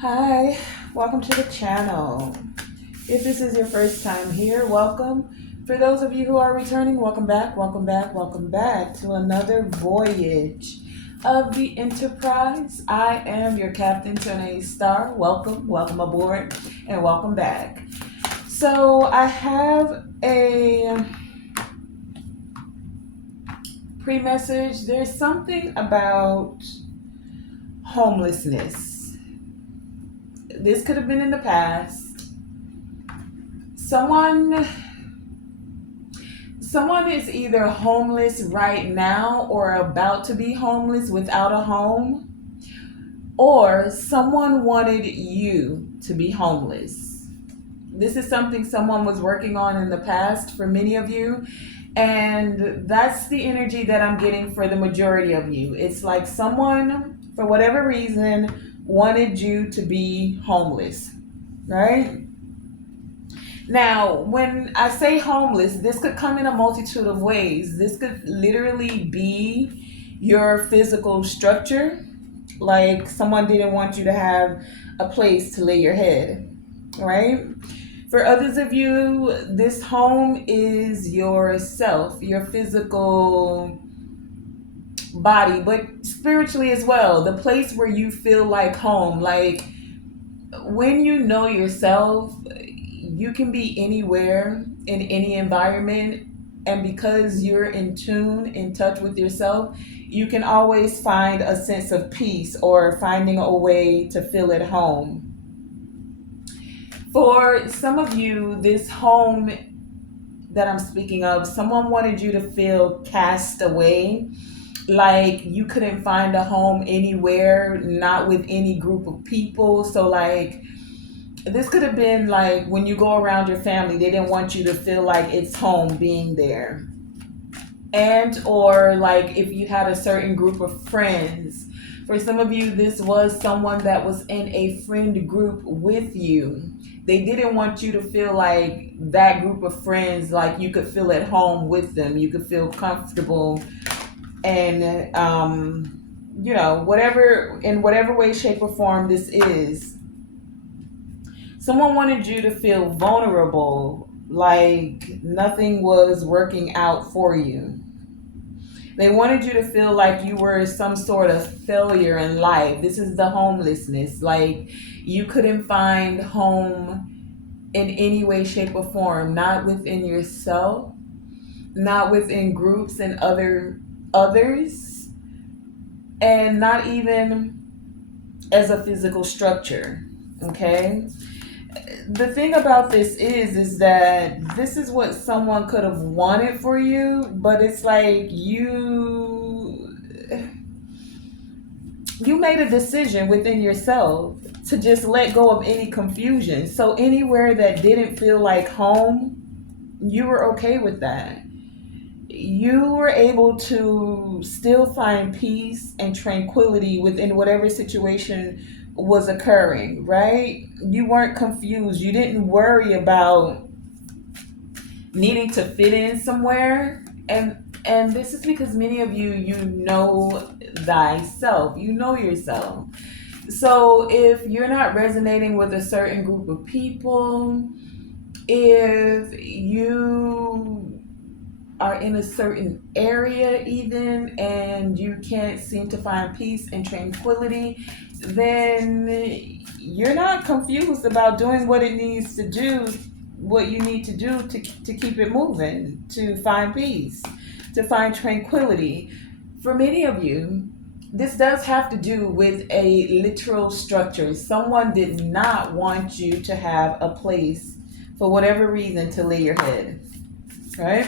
Hi, welcome to the channel. If this is your first time here, welcome. For those of you who are returning, welcome back, welcome back, welcome back to another voyage of the Enterprise. I am your captain, Tonae Star. Welcome, welcome aboard, and welcome back. So I have a pre-message. There's something about homelessness. This could have been in the past. Someone is either homeless right now or about to be homeless without a home, or someone wanted you to be homeless. This is something someone was working on in the past for many of you, and that's the energy that I'm getting for the majority of you. It's like someone, for whatever reason, wanted you to be homeless, right? Now, when I say homeless, this could come in a multitude of ways. This could literally be your physical structure, like someone didn't want you to have a place to lay your head, right? For others of you, this home is yourself, your physical body, but spiritually as well. The place where you feel like home. Like when you know yourself, you can be anywhere in any environment, and because you're in tune, in touch with yourself, you can always find a sense of peace or finding a way to feel at home. For some of you, this home that I'm speaking of, someone wanted you to feel cast away, like you couldn't find a home anywhere, not with any group of people. So like this could have been like when you go around your family, they didn't want you to feel like it's home being there. And or like if you had a certain group of friends. For some of you, this was someone that was in a friend group with you. They didn't want you to feel like that group of friends, like you could feel at home with them. You could feel comfortable and whatever, in whatever way, shape, or form this is. Someone wanted you to feel vulnerable, like nothing was working out for you. They wanted you to feel like you were some sort of failure in life. This is the homelessness. Like you couldn't find home in any way, shape, or form, not within yourself, not within groups and others, and not even as a physical structure. Okay? The thing about this is that this is what someone could have wanted for you, but it's like you made a decision within yourself to just let go of any confusion. So anywhere that didn't feel like home, you were okay with that. You were able to still find peace and tranquility within whatever situation was occurring, right? You weren't confused. You didn't worry about needing to fit in somewhere. And this is because many of you, you know thyself. You know yourself. So if you're not resonating with a certain group of people, if you are in a certain area even and you can't seem to find peace and tranquility, then you're not confused about doing what it needs to do, what you need to do to keep it moving, to find peace, to find tranquility. For many of you, this does have to do with a literal structure. Someone did not want you to have a place, for whatever reason, to lay your head, right?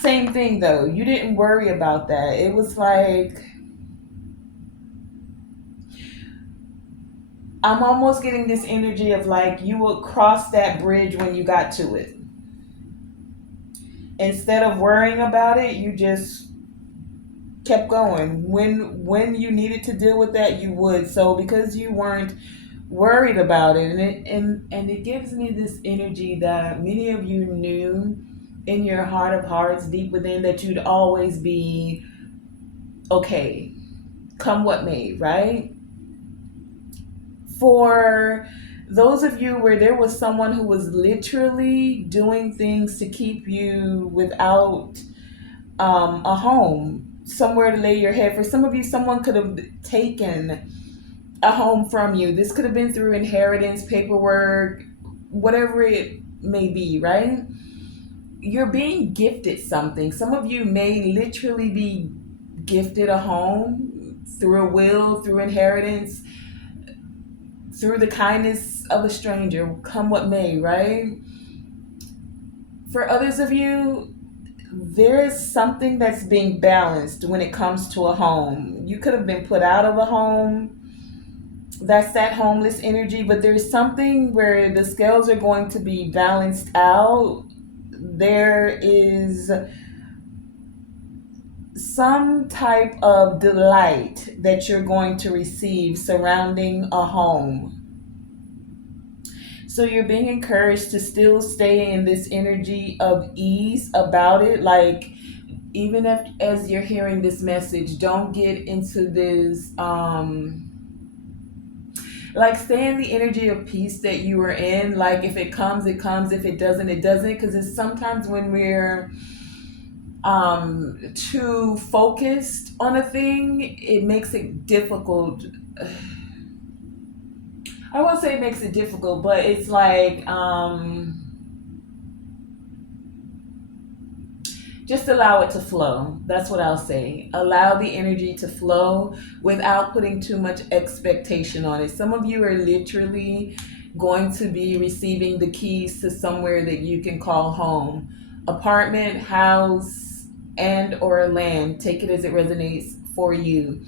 Same thing though. You didn't worry about that. It was like, I'm almost getting this energy of like you would cross that bridge when you got to it. Instead of worrying about it, you just kept going. When you needed to deal with that, you would. So because you weren't worried about it, and it gives me this energy that many of you knew in your heart of hearts, deep within, that you'd always be okay, come what may, right? For those of you where there was someone who was literally doing things to keep you without a home, somewhere to lay your head. For some of you, someone could have taken a home from you. This could have been through inheritance, paperwork, whatever it may be, right? You're being gifted something. Some of you may literally be gifted a home through a will, through inheritance, through the kindness of a stranger, come what may, right? For others of you, there's something that's being balanced when it comes to a home. You could have been put out of a home. That's that homeless energy, but there's something where the scales are going to be balanced out. There is some type of delight that you're going to receive surrounding a home. So you're being encouraged to still stay in this energy of ease about it. Like, even if as you're hearing this message, don't get into this like, stay in the energy of peace that you were in. Like, if it comes, it comes. If it doesn't, it doesn't. Because it's sometimes when we're too focused on a thing, it makes it difficult. I won't say it makes it difficult, but it's like just allow it to flow. That's what I'll say. Allow the energy to flow without putting too much expectation on it. Some of you are literally going to be receiving the keys to somewhere that you can call home. Apartment, house, and or land. Take it as it resonates for you.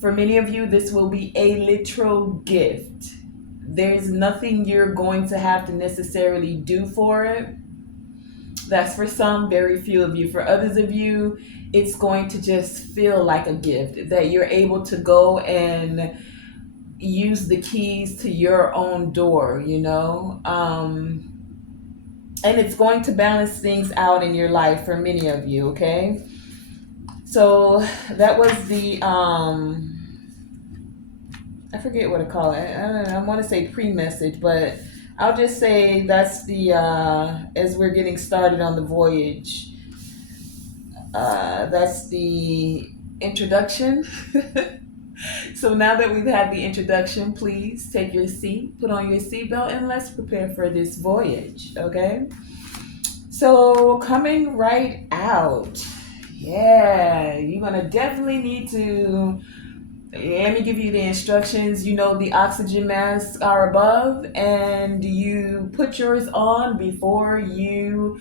For many of you, this will be a literal gift. There's nothing you're going to have to necessarily do for it. That's for some, very few of you. For others of you, it's going to just feel like a gift that you're able to go and use the keys to your own door, you know? And it's going to balance things out in your life for many of you, okay? So that was the, I forget what to call it. I don't know, I want to say pre-message, but I'll just say that's the, as we're getting started on the voyage, that's the introduction. So now that we've had the introduction, please take your seat, put on your seatbelt, and let's prepare for this voyage, okay? So coming right out, yeah, you're gonna definitely need to, let me give you the instructions. You know, the oxygen masks are above, and you put yours on before you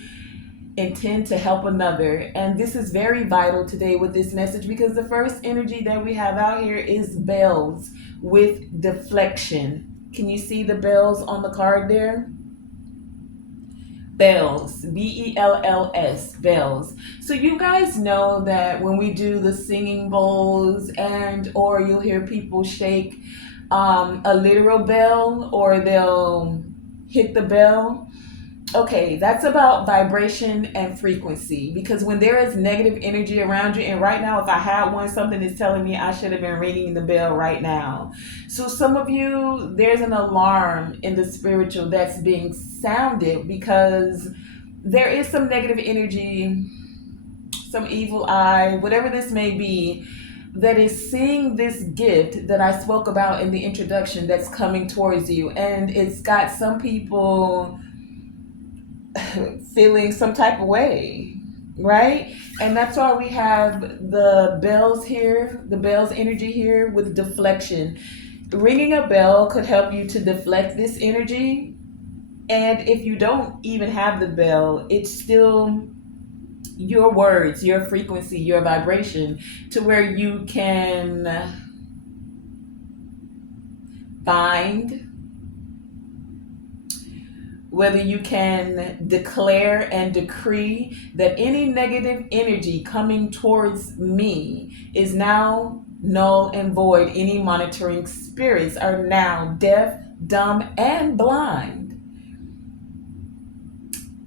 intend to help another. And this is very vital today with this message, because the first energy that we have out here is bells with deflection. Can you see the bells on the card there? Bells, bells, bells. So you guys know that when we do the singing bowls, and or you'll hear people shake a literal bell, or they'll hit the bell. Okay, that's about vibration and frequency, because when there is negative energy around you, and right now, if I had one, something is telling me I should have been ringing the bell right now. So some of you, there's an alarm in the spiritual that's being sounded, because there is some negative energy, some evil eye, whatever this may be, that is seeing this gift that I spoke about in the introduction that's coming towards you. And it's got some people feeling some type of way, right? And that's why we have the bells here, the bells energy here with deflection. Ringing a bell could help you to deflect this energy. And if you don't even have the bell, it's still your words, your frequency, your vibration, to where you can bind, whether you can declare and decree that any negative energy coming towards me is now null and void. Any monitoring spirits are now deaf, dumb, and blind.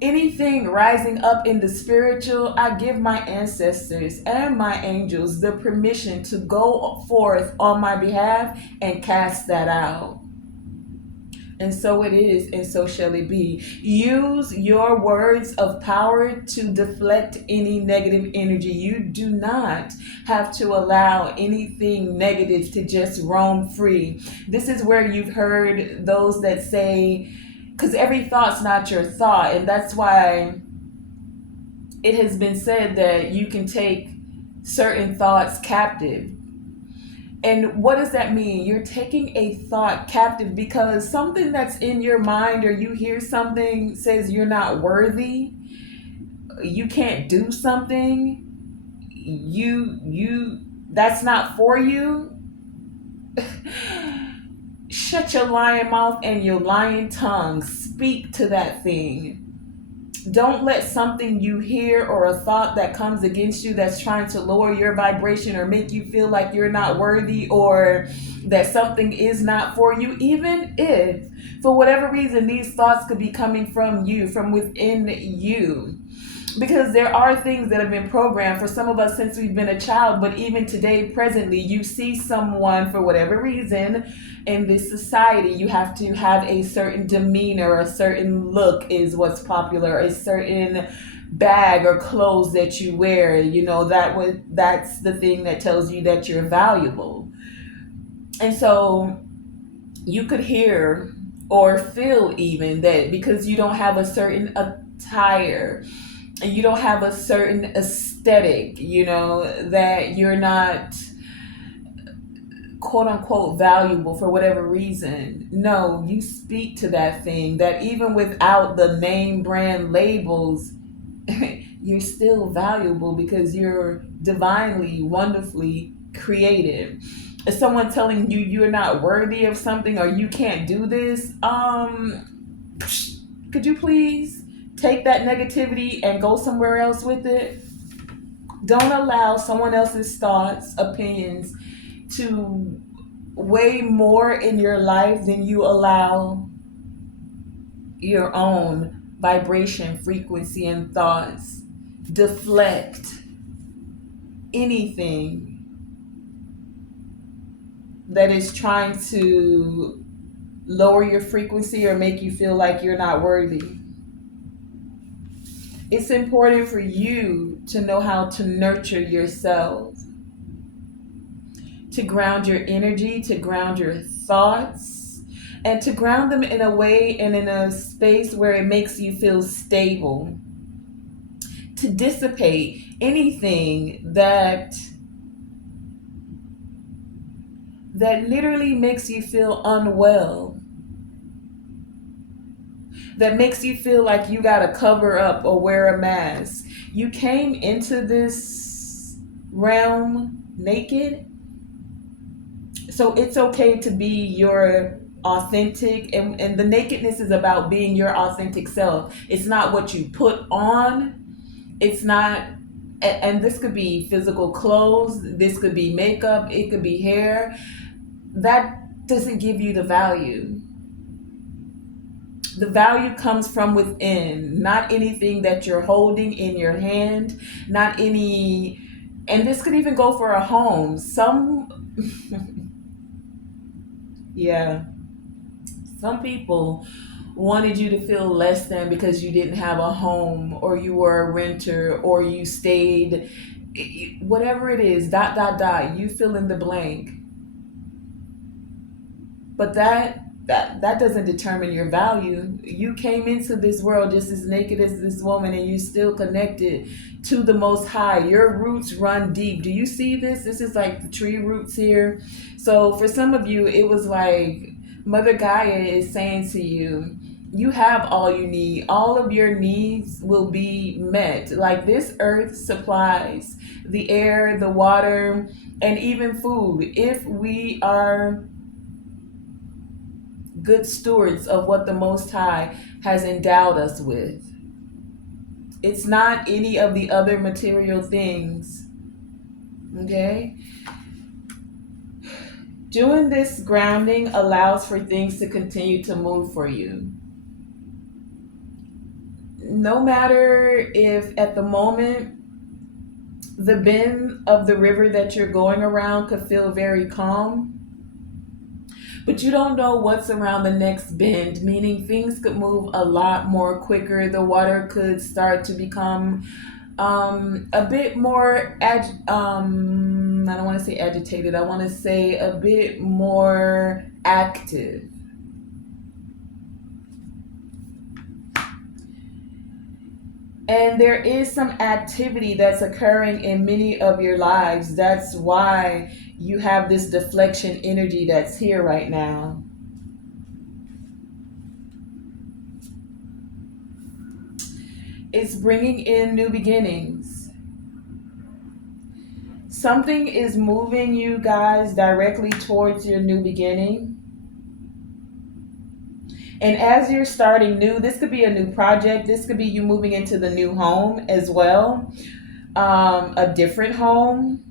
Anything rising up in the spiritual, I give my ancestors and my angels the permission to go forth on my behalf and cast that out. And so it is, and so shall it be. Use your words of power to deflect any negative energy. You do not have to allow anything negative to just roam free. This is where you've heard those that say, because every thought's not your thought, and that's why it has been said that you can take certain thoughts captive. And what does that mean? You're taking a thought captive because something that's in your mind, or you hear something says you're not worthy, you can't do something, you that's not for you. Shut your lying mouth and your lying tongue. Speak to that thing. Don't let something you hear or a thought that comes against you that's trying to lower your vibration or make you feel like you're not worthy or that something is not for you, even if for whatever reason these thoughts could be coming from you, from within you. Because there are things that have been programmed for some of us since we've been a child, but even today, presently, you see someone for whatever reason in this society, you have to have a certain demeanor, a certain look is what's popular, a certain bag or clothes that you wear. That's the thing that tells you that you're valuable. And so you could hear or feel even that because you don't have a certain attire, you don't have a certain aesthetic, that you're not quote unquote valuable for whatever reason. No, you speak to that thing that even without the name brand labels, you're still valuable because you're divinely, wonderfully created. Is someone telling you you're not worthy of something or you can't do this? Could you please take that negativity and go somewhere else with it? Don't allow someone else's thoughts, opinions to weigh more in your life than you allow your own vibration, frequency, and thoughts. Deflect anything that is trying to lower your frequency or make you feel like you're not worthy. It's important for you to know how to nurture yourself, to ground your energy, to ground your thoughts, and to ground them in a way and in a space where it makes you feel stable, to dissipate anything that literally makes you feel unwell, that makes you feel like you gotta cover up or wear a mask. You came into this realm naked, so it's okay to be your authentic, and the nakedness is about being your authentic self. It's not what you put on. It's not, and this could be physical clothes, this could be makeup, it could be hair. That doesn't give you the value. The value comes from within, not anything that you're holding in your hand, not any, and this could even go for a home. Yeah, some people wanted you to feel less than because you didn't have a home or you were a renter or you stayed, whatever it is, dot, dot, dot, you fill in the blank. But that doesn't determine your value. You came into this world just as naked as this woman and you still connected to the Most High. Your roots run deep. Do you see this? This is like the tree roots here. So for some of you, it was like Mother Gaia is saying to you, you have all you need. All of your needs will be met. Like this earth supplies the air, the water, and even food. If we are good stewards of what the Most High has endowed us with. It's not any of the other material things. Okay? Doing this grounding allows for things to continue to move for you. No matter if at the moment the bend of the river that you're going around could feel very calm, but you don't know what's around the next bend, meaning things could move a lot more quicker. The water could start to become a bit more I don't want to say agitated. I want to say a bit more active. And there is some activity that's occurring in many of your lives. That's why you have this deflection energy that's here right now. It's bringing in new beginnings. Something is moving you guys directly towards your new beginning. And as you're starting new, this could be a new project. This could be you moving into the new home as well, a different home,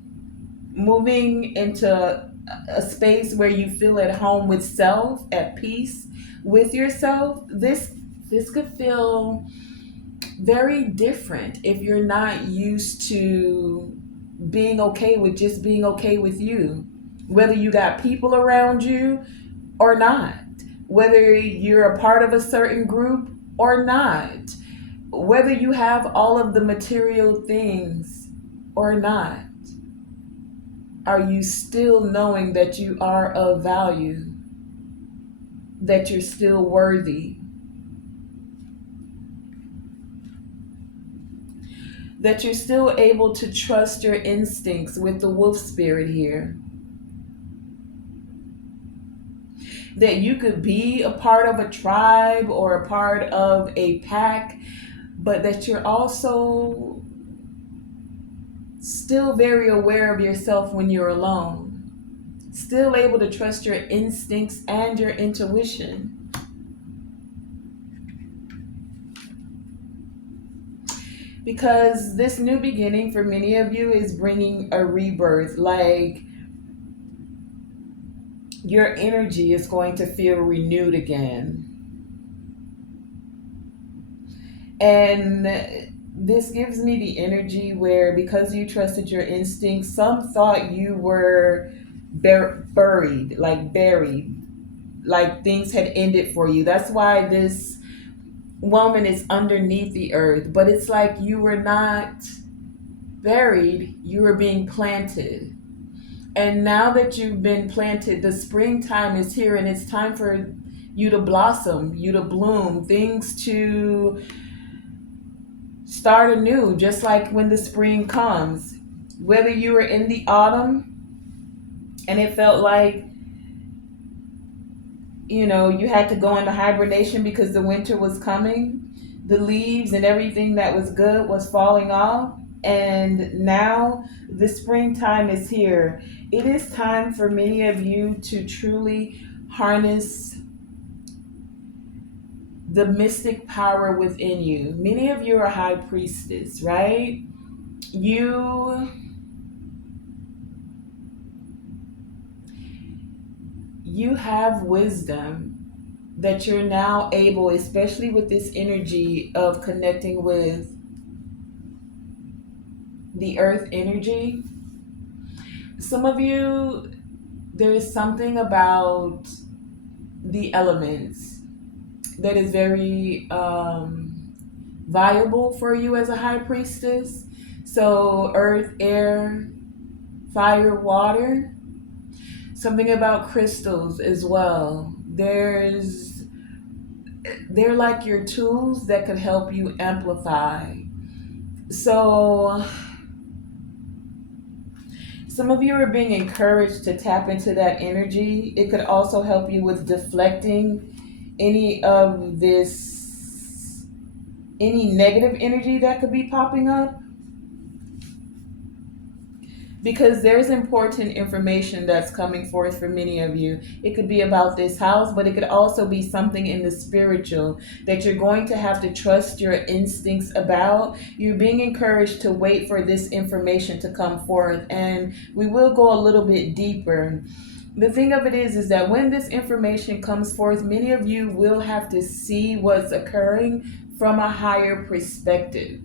moving into a space where you feel at home with self, at peace with yourself. This could feel very different if you're not used to being okay with just being okay with you, whether you got people around you or not, whether you're a part of a certain group or not, whether you have all of the material things or not. Are you still knowing that you are of value, that you're still worthy, that you're still able to trust your instincts with the wolf spirit here? That you could be a part of a tribe or a part of a pack, but that you're also still very aware of yourself when you're alone, still able to trust your instincts and your intuition. Because this new beginning for many of you is bringing a rebirth, like your energy is going to feel renewed again. And this gives me the energy where, because you trusted your instincts, some thought you were buried, like things had ended for you. That's why this woman is underneath the earth. But it's like you were not buried, you were being planted. And now that you've been planted, the springtime is here, and it's time for you to blossom, you to bloom, things to start anew, just like when the spring comes. Whether you were in the autumn and it felt like, you had to go into hibernation because the winter was coming, the leaves and everything that was good was falling off. And now the springtime is here. It is time for many of you to truly harness the mystic power within you. Many of you are high priestess, right? You have wisdom that you're now able, especially with this energy of connecting with the earth energy. Some of you, there's something about the elements that is very viable for you as a high priestess. So earth, air, fire, water. Something about crystals as well. They're like your tools that could help you amplify. So some of you are being encouraged to tap into that energy. It could also help you with deflecting any negative energy that could be popping up. Because there's important information that's coming forth for many of you. It could be about this house, but it could also be something in the spiritual that you're going to have to trust your instincts about. You're being encouraged to wait for this information to come forth, and we will go a little bit deeper. The thing of it is that when this information comes forth, many of you will have to see what's occurring from a higher perspective.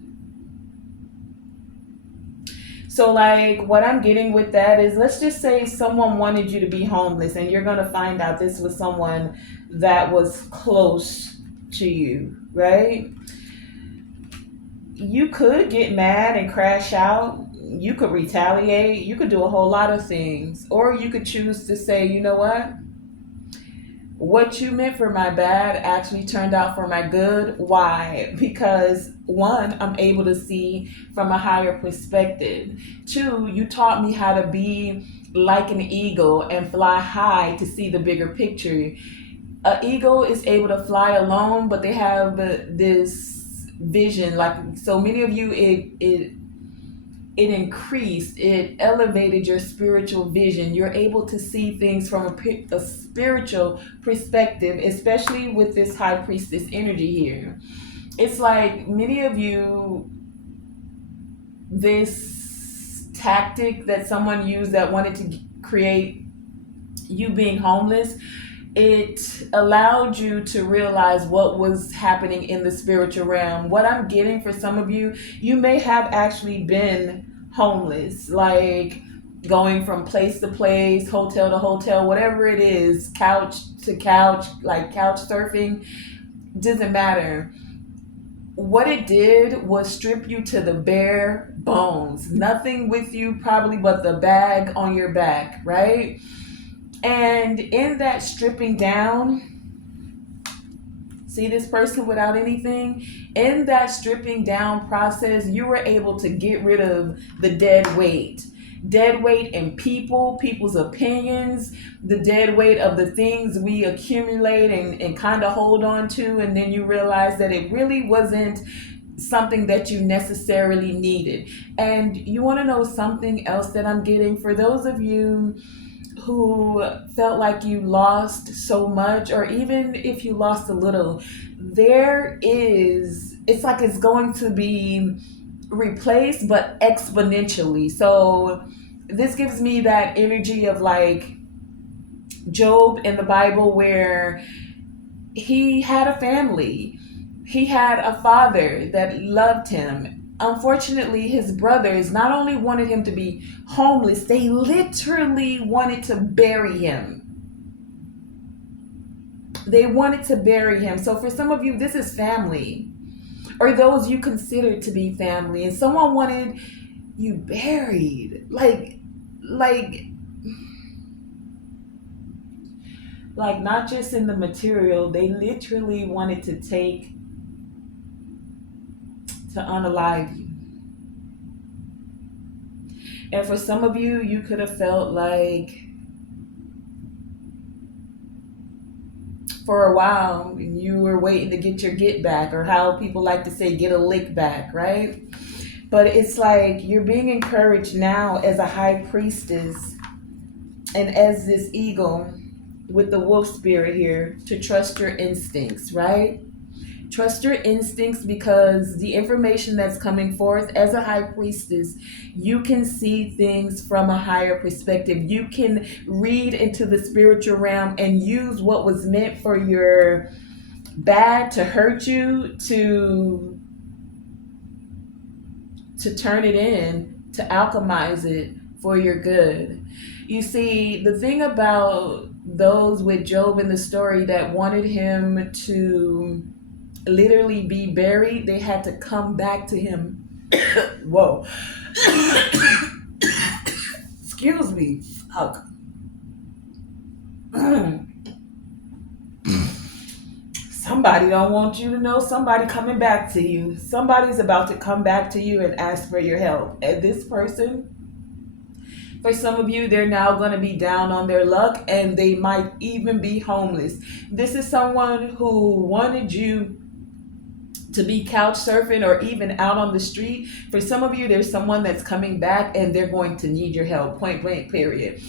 So, like, what I'm getting with that is, let's just say someone wanted you to be homeless, and you're going to find out this was someone that was close to you, right? You could get mad and crash out. You could retaliate. You could do a whole lot of things. Or you could choose to say, you know what you meant for my bad actually turned out for my good. Why? Because one, I'm able to see from a higher perspective. Two, you taught me how to be like an eagle and fly high to see the bigger picture. An eagle is able to fly alone, but they have this vision. Like so many of you, it increased, it elevated your spiritual vision. You're able to see things from a spiritual perspective, especially with this high priestess energy here. It's like many of you, this tactic that someone used that wanted to create you being homeless, it allowed you to realize what was happening in the spiritual realm. What I'm getting for some of you, you may have actually been homeless, like going from place to place, hotel to hotel, whatever it is, couch to couch, like couch surfing, doesn't matter. What it did was strip you to the bare bones. Nothing with you, probably, but the bag on your back, right? And in that stripping down, see this person without anything? In that stripping down process, you were able to get rid of the dead weight. Dead weight in people, people's opinions, the dead weight of the things we accumulate and kind of hold on to. And then you realize that it really wasn't something that you necessarily needed. And you want to know something else that I'm getting? For those of you who felt like you lost so much, or even if you lost a little, it's like it's going to be replaced, but exponentially. So this gives me that energy of like Job in the Bible, where he had a family. He had a father that loved him. Unfortunately, his brothers not only wanted him to be homeless, they literally wanted to bury him. They wanted to bury him. So for some of you, this is family, or those you consider to be family, and someone wanted you buried. Like like not just in the material, they literally wanted to unalive you. And for some of you, you could have felt like for a while you were waiting to get your get back, or how people like to say, get a lick back, right? But it's like you're being encouraged now as a high priestess and as this eagle with the wolf spirit here to trust your instincts, right? Trust your instincts, because the information that's coming forth as a high priestess, you can see things from a higher perspective. You can read into the spiritual realm and use what was meant for your bad to hurt you to turn it in, to alchemize it for your good. You see, the thing about those with Job in the story that wanted him to literally be buried, they had to come back to him. Whoa. Excuse me. Fuck. Somebody don't want you to know somebody coming back to you. Somebody's about to come back to you and ask for your help. And this person, for some of you, they're now going to be down on their luck, and they might even be homeless. This is someone who wanted you to be couch surfing or even out on the street. For some of you, there's someone that's coming back and they're going to need your help, point blank, period.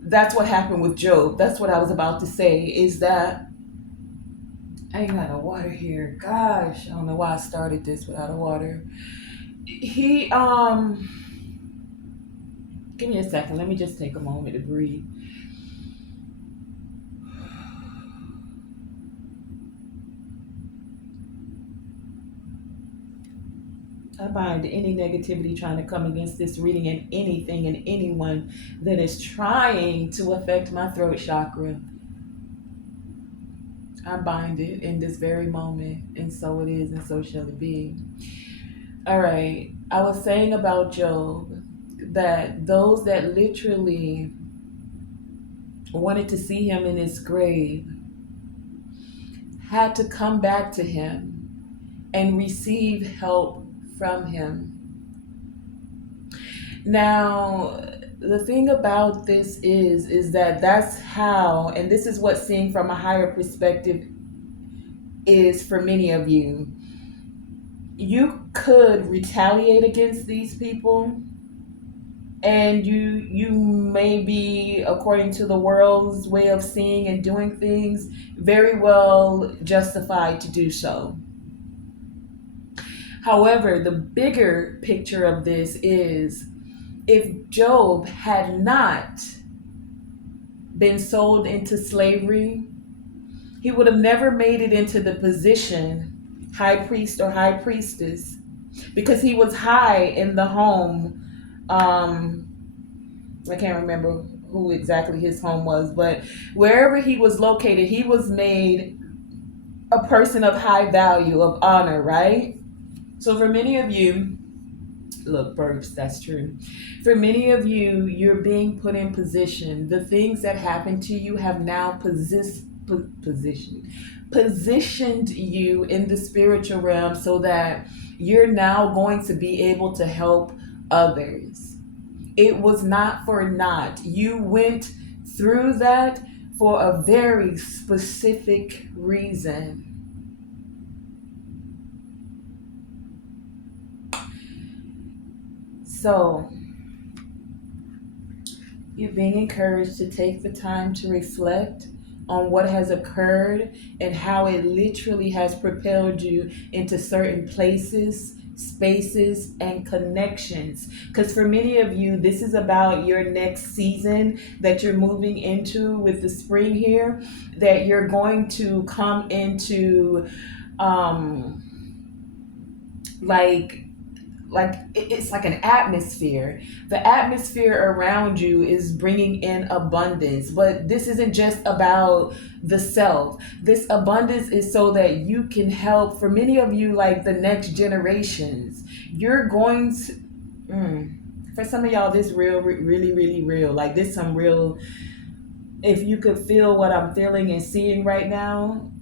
That's what happened with Job. That's what I was about to say, is that I ain't got no water here. Gosh, I don't know why I started this without a water. He give me a second. Let me just take a moment to breathe. I bind any negativity trying to come against this reading and anything and anyone that is trying to affect my throat chakra. I bind it in this very moment, and so it is, and so shall it be. All right. I was saying about Job that those that literally wanted to see him in his grave had to come back to him and receive help from him. Now, the thing about this is that that's how, and this is what seeing from a higher perspective is for many of you. You could retaliate against these people, and you may be, according to the world's way of seeing and doing things, very well justified to do so. However, the bigger picture of this is, if Job had not been sold into slavery, he would have never made it into the position high priest or high priestess, because he was high in the home. I can't remember who exactly his home was, but wherever he was located, he was made a person of high value, of honor, right? So for many of you, look, burps, that's true. For many of you, you're being put in position. The things that happened to you have now positioned you in the spiritual realm, so that you're now going to be able to help others. It was not for naught. You went through that for a very specific reason. So, you're being encouraged to take the time to reflect on what has occurred and how it literally has propelled you into certain places, spaces, and connections. Because for many of you, this is about your next season that you're moving into with the spring here, that you're going to come into, um, like it's like an atmosphere. The atmosphere around you is bringing in abundance, but this isn't just about the self. This abundance is so that you can help, for many of you, like the next generations. You're going to for some of y'all, this real, really, really real, like this some real. If you could feel what I'm feeling and seeing right now,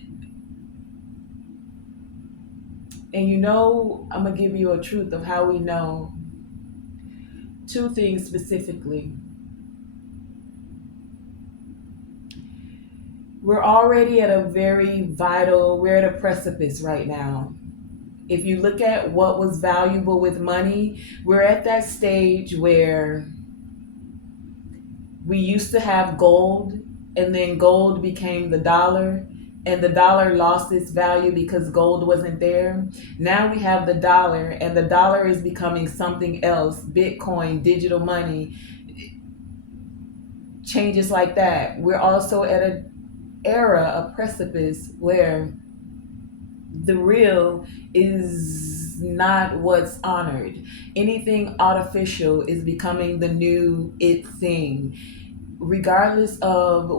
and I'm gonna give you a truth of how we know. Two things specifically. We're already at we're at a precipice right now. If you look at what was valuable with money, we're at that stage where we used to have gold, and then gold became the dollar, and the dollar lost its value because gold wasn't there. Now we have the dollar, and the dollar is becoming something else. Bitcoin, digital money, changes like that. We're also at an era, a precipice, where the real is not what's honored. Anything artificial is becoming the new it thing. Regardless of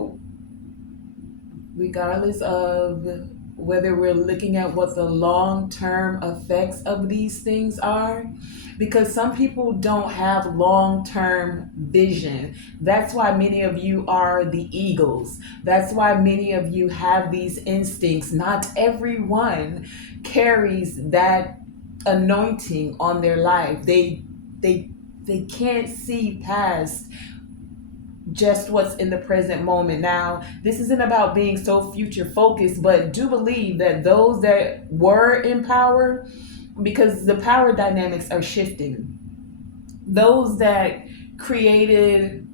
whether we're looking at what the long-term effects of these things are, because some people don't have long-term vision. That's why many of you are the eagles. That's why many of you have these instincts. Not everyone carries that anointing on their life. They can't see past just what's in the present moment. Now, this isn't about being so future focused, but do believe that those that were in power, because the power dynamics are shifting, those that created,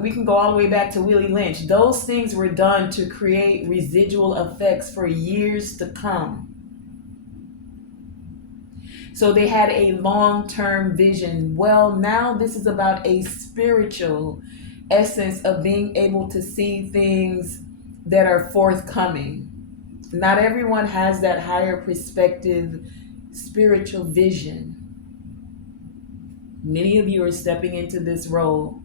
we can go all the way back to Willie Lynch, those things were done to create residual effects for years to come. So they had a long-term vision. Well, now this is about a spiritual essence of being able to see things that are forthcoming. Not everyone has that higher perspective spiritual vision. Many of you are stepping into this role.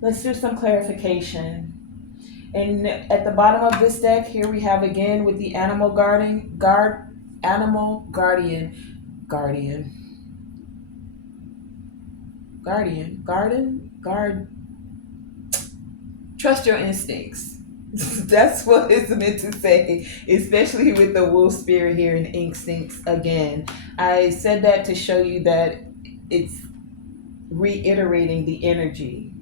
Let's do some clarification. And at the bottom of this deck, here we have again with the animal guardian, guard. Trust your instincts. That's what it's meant to say, especially with the wolf spirit here in instincts again. I said that to show you that it's reiterating the energy.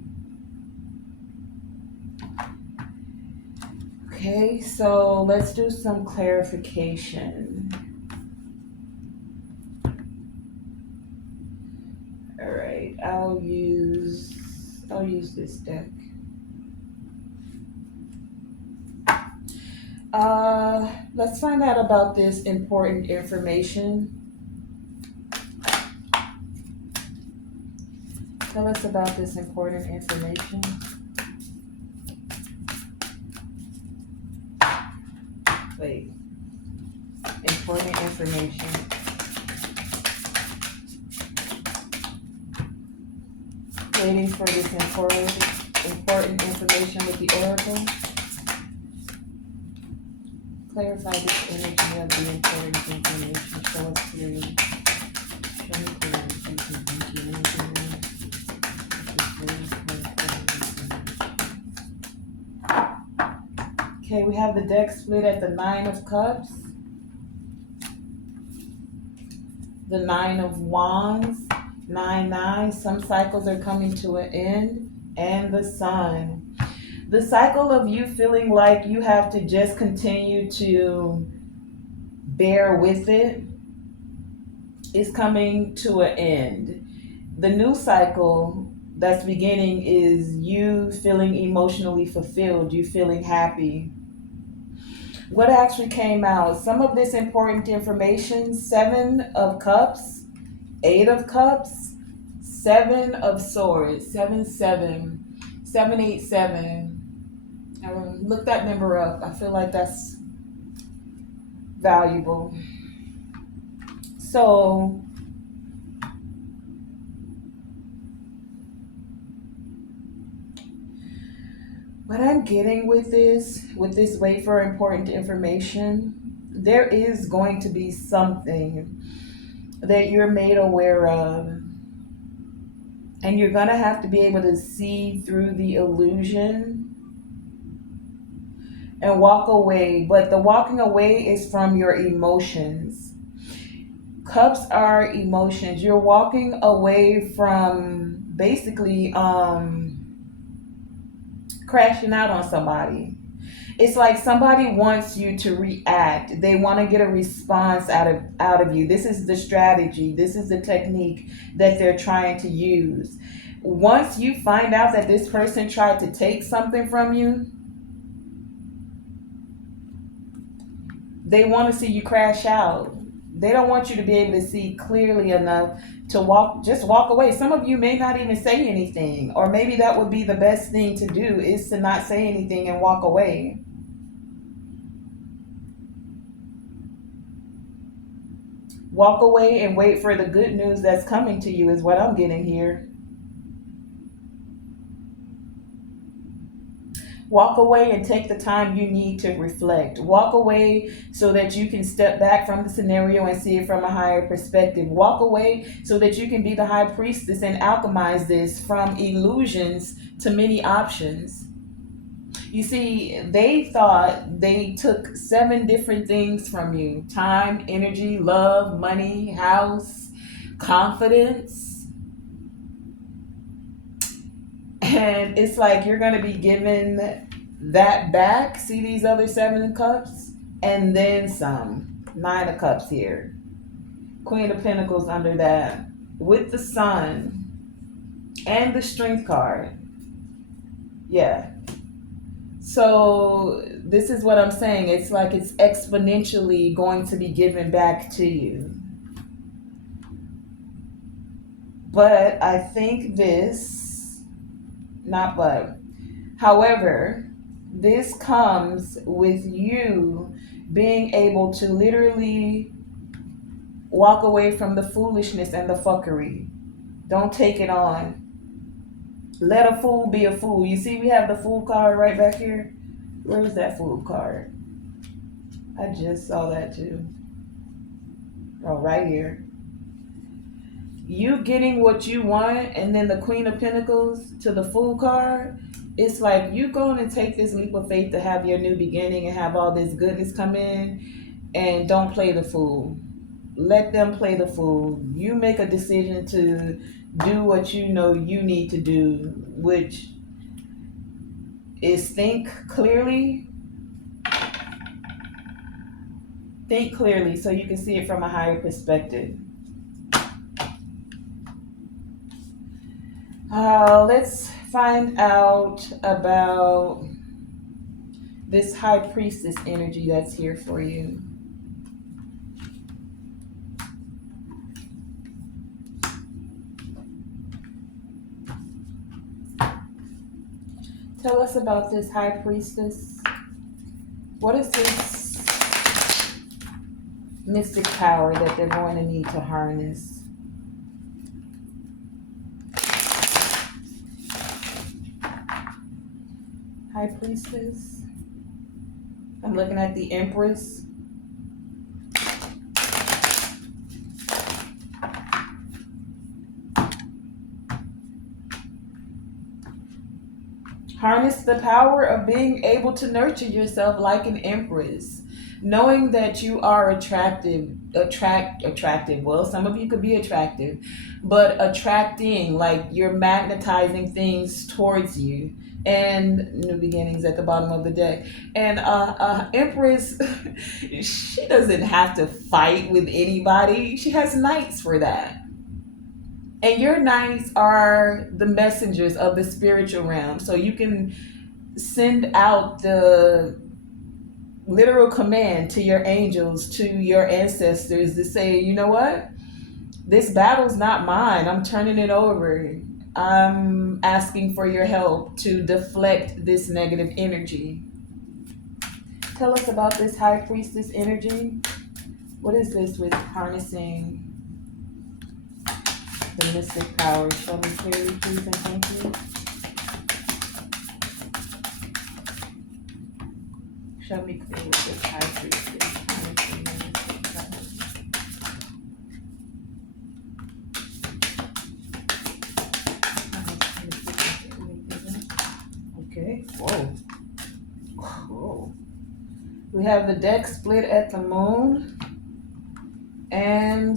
Okay, so let's do some clarification. All right, I'll use this deck. Let's find out about this important information. Tell us about this important information. Wait. Important information. Waiting for this important information with the oracle. Clarify this energy of the important information. Show us clearly. Show me clearly. Okay, we have the deck split at the 9 of Cups, the 9 of Wands, 9-9. Some cycles are coming to an end, and the Sun. The cycle of you feeling like you have to just continue to bear with it is coming to an end. The new cycle that's beginning is you feeling emotionally fulfilled, you feeling happy. What actually came out? Some of this important information: 7 of Cups, 8 of Cups, 7 of Swords, 787. Look that number up. I feel like that's valuable. So what I'm getting with this wait for important information, there is going to be something that you're made aware of. And you're going to have to be able to see through the illusion and walk away. But the walking away is from your emotions. Cups are emotions. You're walking away from basically crashing out on somebody. It's like somebody wants you to react. They want to get a response out of you. This is the strategy. This is the technique that they're trying to use. Once you find out that this person tried to take something from you, they want to see you crash out. They don't want you to be able to see clearly enough to walk away. Some of you may not even say anything, or maybe that would be the best thing to do, is to not say anything and walk away. Walk away and wait for the good news that's coming to you is what I'm getting here. Walk away and take the time you need to reflect. Walk away so that you can step back from the scenario and see it from a higher perspective. Walk away so that you can be the high priestess and alchemize this from illusions to many options. You see, they thought they took 7 different things from you: time, energy, love, money, house, confidence. And it's like you're going to be given that back. See these other 7 cups? And then some. 9 of Cups here. Queen of Pentacles under that. With the Sun. And the Strength card. Yeah. So this is what I'm saying. It's like it's exponentially going to be given back to you. But I think this, not but, however, this comes with you being able to literally walk away from the foolishness and the fuckery. Don't take it on. Let a fool be a fool. You see, we have the fool card right back here. Where is that fool card? I just saw that too. Oh, right here. You getting what you want, and then the Queen of Pentacles to the Fool card. It's like you going to take this leap of faith to have your new beginning and have all this goodness come in, and don't play the fool. Let them play the fool. You make a decision to do what you know you need to do, which is think clearly. Think clearly so you can see it from a higher perspective. Let's find out about this high priestess energy that's here for you. Tell us about this high priestess. What is this mystic power that they're going to need to harness? High priestess. I'm looking at the Empress. Harness the power of being able to nurture yourself like an empress. Knowing that you are attractive. Well, some of you could be attractive, but attracting, like you're magnetizing things towards you. And new beginnings at the bottom of the deck. And Empress, she doesn't have to fight with anybody. She has knights for that. And your knights are the messengers of the spiritual realm. So you can send out the literal command to your angels, to your ancestors to say, you know what? This battle's not mine. I'm turning it over. I'm asking for your help to deflect this negative energy. Tell us about this high priestess energy. What is this with harnessing the mystic power? Show me clearly, please, and thank you. Show me clearly this high priestess. Harnessing the mystic power. Okay. Whoa. Whoa. We have the deck split at the moon and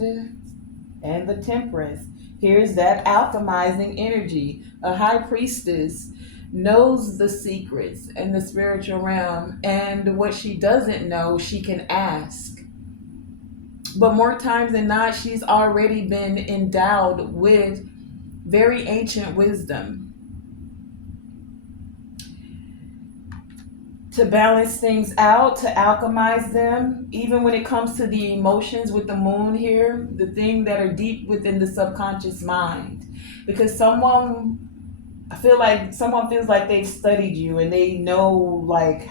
the Temperance. Here's that alchemizing energy. A high priestess knows the secrets in the spiritual realm, and what she doesn't know, she can ask. But more times than not, she's already been endowed with very ancient wisdom to balance things out, to alchemize them, even when it comes to the emotions with the moon here, the things that are deep within the subconscious mind. Because I feel like someone feels like they've studied you and they know, like,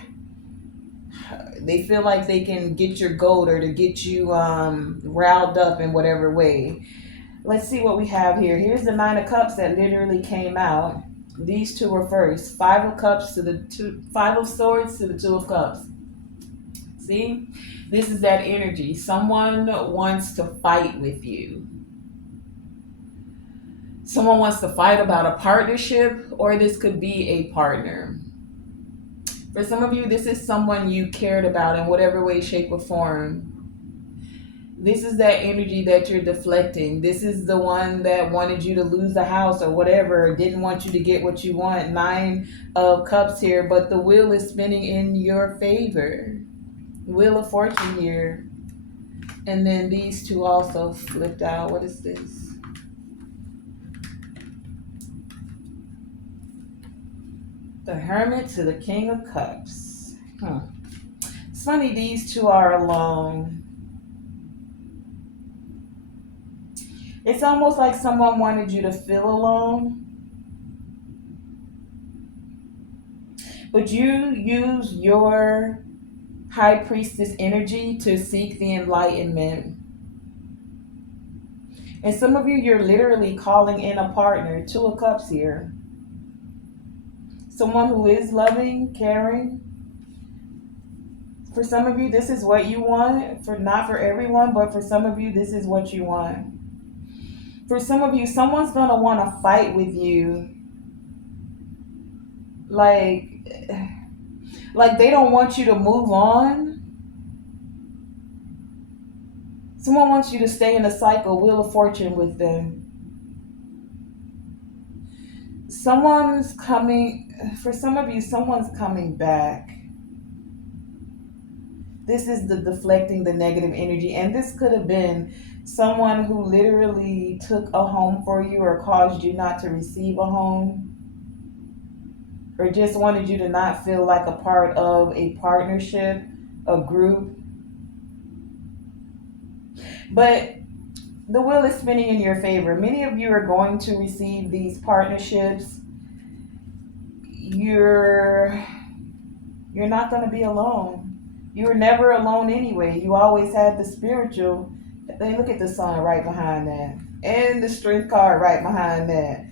they feel like they can get your goat or to get you riled up in whatever way. Let's see what we have here. Here's the Nine of Cups that literally came out. These two are first. Five of Cups to the Five of Swords to the Two of Cups. See? This is that energy. Someone wants to fight with you. Someone wants to fight about a partnership, or this could be a partner. For some of you, this is someone you cared about in whatever way, shape, or form. This is that energy that you're deflecting. This is the one that wanted you to lose the house or whatever, didn't want you to get what you want. Nine of Cups here, but the wheel is spinning in your favor. Wheel of Fortune here. And then these two also flipped out. What is this? The Hermit to the King of Cups. It's funny, these two are alone. It's almost like someone wanted you to feel alone. But you use your High Priestess energy to seek the enlightenment. And some of you, you're literally calling in a partner. Two of Cups here. Someone who is loving, caring. For some of you, this is what you want. For not for everyone, but for some of you, this is what you want. For some of you, someone's gonna want to fight with you. Like they don't want you to move on. Someone wants you to stay in a cycle, Wheel of Fortune with them. Someone's coming, for some of you, someone's coming back. This is the deflecting the negative energy. And this could have been someone who literally took a home for you or caused you not to receive a home. Or just wanted you to not feel like a part of a partnership, a group. But the wheel is spinning in your favor. Many of you are going to receive these partnerships. You're not going to be alone. You were never alone anyway. You always had the spiritual. Then look at the sun right behind that. And the strength card right behind that.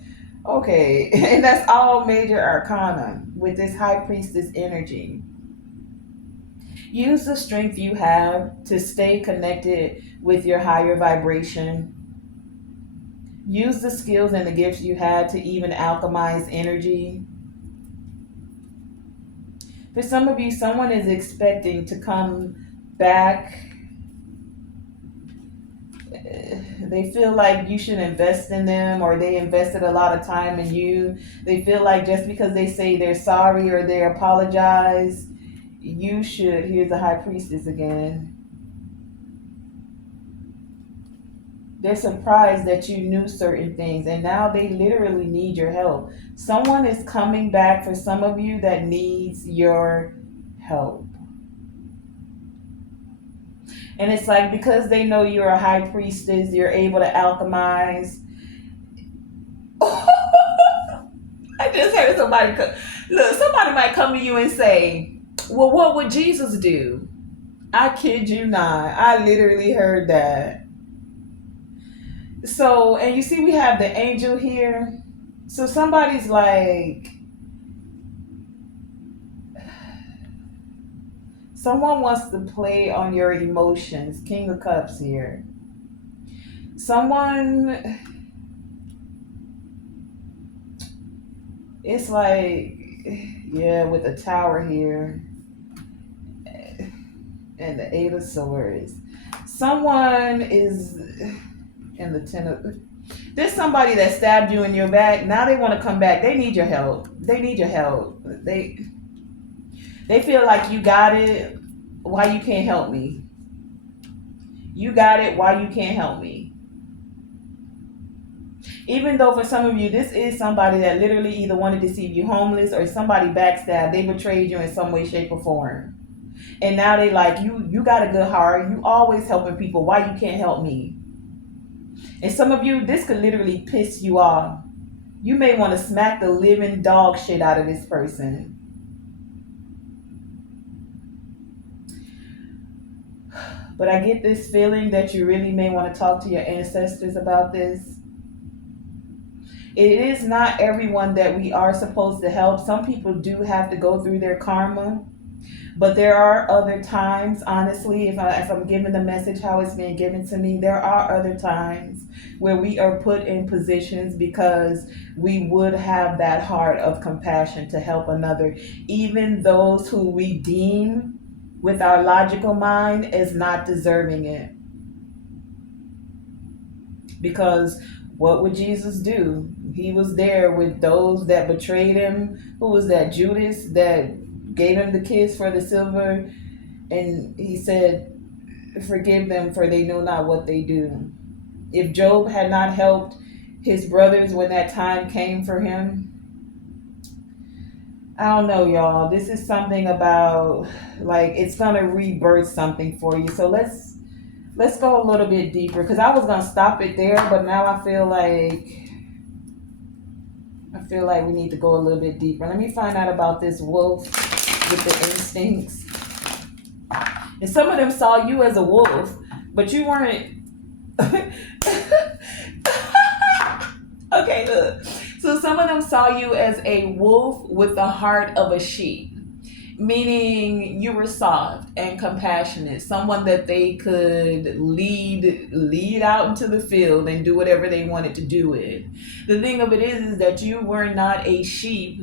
Okay, and that's all major arcana with this High Priestess energy. Use the strength you have to stay connected with your higher vibration. Use the skills and the gifts you had to even alchemize energy. For some of you, someone is expecting to come back. They feel like you should invest in them, or they invested a lot of time in you. They feel like just because they say they're sorry or they apologize, you should. Here's the High Priestess again. They're surprised that you knew certain things, and now they literally need your help. Someone is coming back for some of you that needs your help. And it's like, because they know you're a High Priestess, you're able to alchemize. I just heard somebody somebody might come to you and say, well, what would Jesus do? I kid you not. I literally heard that. So, and you see we have the angel here. So somebody's like, someone wants to play on your emotions. King of Cups here. Someone, it's like, yeah, with the Tower here and the Eight of Swords. Someone is in the Ten of... There's somebody that stabbed you in your back. Now they want to come back. They need your help. They need your help. They feel like you got it. Why you can't help me? You got it. Why you can't help me? Even though for some of you, this is somebody that literally either wanted to see you homeless or somebody backstabbed. They betrayed you in some way, shape, or form. And now they like, you got a good heart. You always helping people. Why you can't help me? And some of you, this could literally piss you off. You may want to smack the living dog shit out of this person. But I get this feeling that you really may want to talk to your ancestors about this. It is not everyone that we are supposed to help. Some people do have to go through their karma. But there are other times, honestly, if I'm giving the message how it's being given to me, there are other times where we are put in positions because we would have that heart of compassion to help another, even those who we deem with our logical mind as not deserving it. Because what would Jesus do? He was there with those that betrayed him. Who was that? Judas that gave him the kiss for the silver, and he said, forgive them, for they know not what they do. If Job had not helped his brothers when that time came for him, I don't know, y'all. This is something about, like, it's gonna rebirth something for you. So let's go a little bit deeper, because I was gonna stop it there, but now I feel like we need to go a little bit deeper. Let me find out about this wolf with the instincts. And some of them saw you as a wolf, but you weren't. Okay, look. So some of them saw you as a wolf with the heart of a sheep, meaning you were soft and compassionate, someone that they could lead out into the field and do whatever they wanted to do with. The thing of it is that you were not a sheep,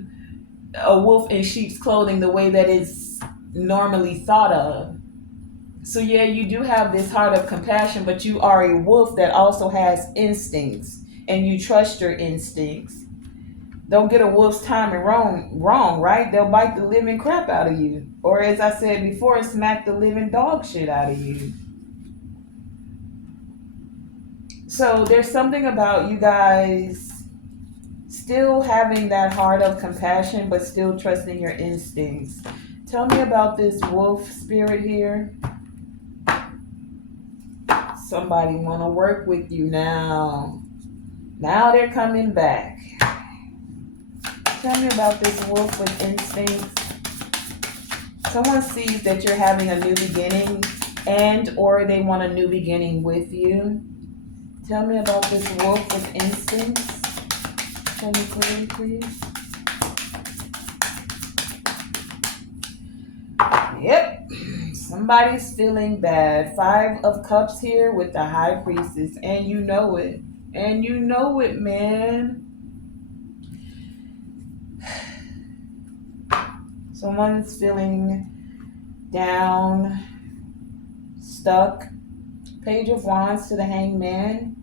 a wolf in sheep's clothing, the way that it's normally thought of. So yeah, you do have this heart of compassion, but you are a wolf that also has instincts, and you trust your instincts. Don't get a wolf's timing wrong, right? They'll bite the living crap out of you. Or as I said before, smack the living dog shit out of you. So there's something about you guys still having that heart of compassion, but still trusting your instincts. Tell me about this wolf spirit here. Somebody want to work with you now. Now they're coming back. Tell me about this wolf with instincts. Someone sees that you're having a new beginning, and or they want a new beginning with you. Tell me about this wolf with instincts. Tell me clearly, please. Yep. Somebody's feeling bad. 5 of Cups here with the High Priestess, and you know it. And you know it, man. Someone's feeling down, stuck. Page of Wands to the Hangman.